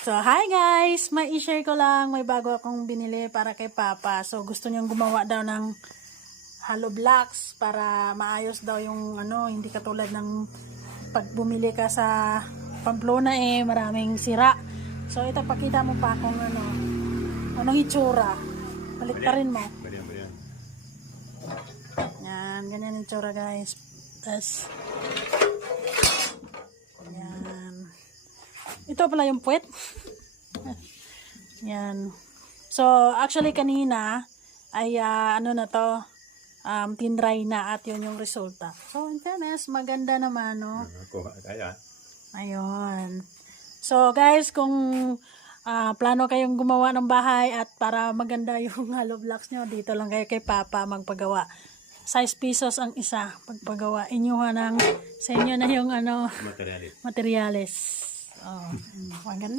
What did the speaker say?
So, hi guys! May i-share ko lang, may bago akong binili para kay Papa. So, gusto niyang gumawa daw ng hollow blocks para maayos daw yung hindi katulad ng pag bumili ka sa Pamplona maraming sira. So, ito pakita mo pa kung anong itsura. Paliktarin mo. Yan, ganyan yung itsura guys. Tapos, ito pala yung puwet. Yan. So, actually kanina ay tinry na at yun yung resulta. So, in fairness, maganda naman, no? Ayun. So, guys, kung plano kayong gumawa ng bahay at para maganda yung hollow blocks nyo, dito lang kayo kay Papa magpagawa. 6 pesos ang isa pagpagawa. Inyuha ng sa inyo na yung materialis. Oh, maganda.